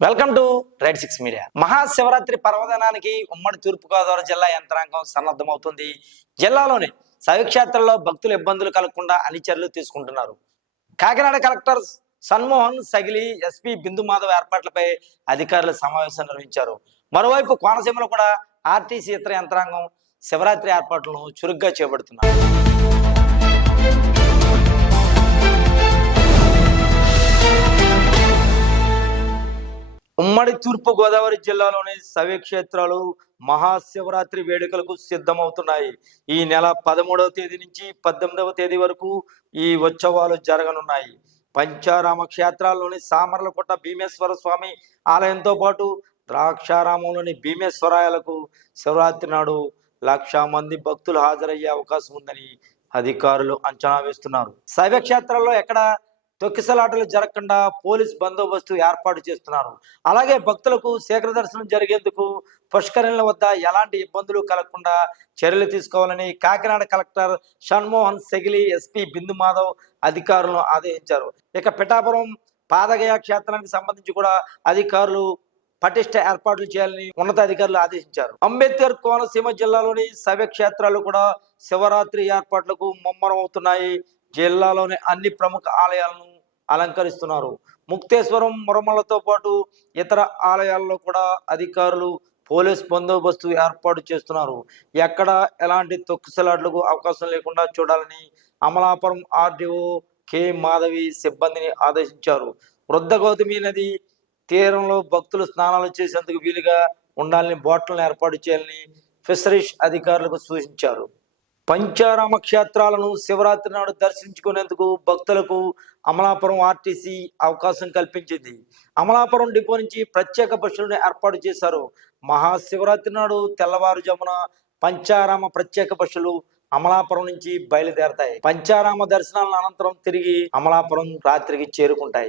Welcome to red 6 media. Mahashivaratri పర్వదినానికి ఉమ్మడి తూర్పుగోదావరి జిల్లా యంత్రాంగం సన్నద్ధమవుతుంది. జిల్లాలోని శైవక్షేత్రాల్లో భక్తులు ఇబ్బందులు కలగకుండా అన్ని చర్యలు తీసుకుంటున్నారు. కాకినాడ కలెక్టర్ సన్మోహన్ సగిలి, ఎస్పీ బిందు మాధవ్ ఏర్పాట్లపై అధికారులు సమావేశం నిర్వహించారు. మరోవైపు కోనసీమలో కూడా ఆర్టీసీ ఇతర యంత్రాంగం శివరాత్రి ఏర్పాట్లను చురుగ్గా చేపడుతున్నారు. ఉమ్మడి తూర్పు గోదావరి జిల్లాలోని శైవక్షేత్రాలు మహాశివరాత్రి వేడుకలకు సిద్ధమవుతున్నాయి. ఈ నెల 13వ తేదీ నుంచి 18వ తేదీ వరకు ఈ ఉత్సవాలు జరగనున్నాయి. పంచారామ క్షేత్రాల్లోని సామర్లపుట్ట భీమేశ్వర స్వామి ఆలయంతో పాటు ద్రాక్షారామంలోని భీమేశ్వరాయలకు శివరాత్రి నాడు 1,00,000 మంది భక్తులు హాజరయ్యే అవకాశం ఉందని అధికారులు అంచనా వేస్తున్నారు. శైవక్షేత్రాల్లో ఎక్కడ తొక్కిసలాటలు జరగకుండా పోలీస్ బందోబస్తు ఏర్పాటు చేస్తున్నారు. అలాగే భక్తులకు శీఘ్ర దర్శనం జరిగేందుకు పుష్కరిణుల వద్ద ఎలాంటి ఇబ్బందులు కలగకుండా చర్యలు తీసుకోవాలని కాకినాడ కలెక్టర్ షణ్మోహన్ సగిలి, ఎస్పీ బిందు మాధవ్ అధికారులను ఆదేశించారు. ఇక పిఠాపురం పాదగయ క్షేత్రానికి సంబంధించి కూడా అధికారులు పటిష్ట ఏర్పాట్లు చేయాలని ఉన్నతాధికారులు ఆదేశించారు. అంబేద్కర్ కోనసీమ జిల్లాలోని శైవ క్షేత్రాలు కూడా శివరాత్రి ఏర్పాట్లకు ముమ్మరం అవుతున్నాయి. జిల్లాలోని అన్ని ప్రముఖ ఆలయాలను అలంకరిస్తున్నారు. ముక్తేశ్వరం, మురమలతో పాటు ఇతర ఆలయాల్లో కూడా అధికారులు పోలీస్ బందోబస్తు ఏర్పాటు చేస్తున్నారు. ఎక్కడ ఎలాంటి తొక్కిసలాట్లకు అవకాశం లేకుండా చూడాలని అమలాపురం ఆర్డీఓ కె మాధవి సిబ్బందిని ఆదేశించారు. వృద్ధ గౌతమి నది తీరంలో భక్తులు స్నానాలు చేసేందుకు వీలుగా ఉండాలని బోట్లను ఏర్పాటు చేయాలని ఫిషరీస్ అధికారులకు సూచించారు. పంచారామ క్షేత్రాలను శివరాత్రి నాడు దర్శించుకునేందుకు భక్తులకు అమలాపురం ఆర్టీసీ అవకాశం కల్పించింది. అమలాపురం డిపో నుంచి ప్రత్యేక బస్సులను ఏర్పాటు చేశారు. మహాశివరాత్రి నాడు తెల్లవారుజామున పంచారామ ప్రత్యేక బస్సులు అమలాపురం నుంచి బయలుదేరతాయి. పంచారామ దర్శనాల అనంతరం తిరిగి అమలాపురం రాత్రికి చేరుకుంటాయి.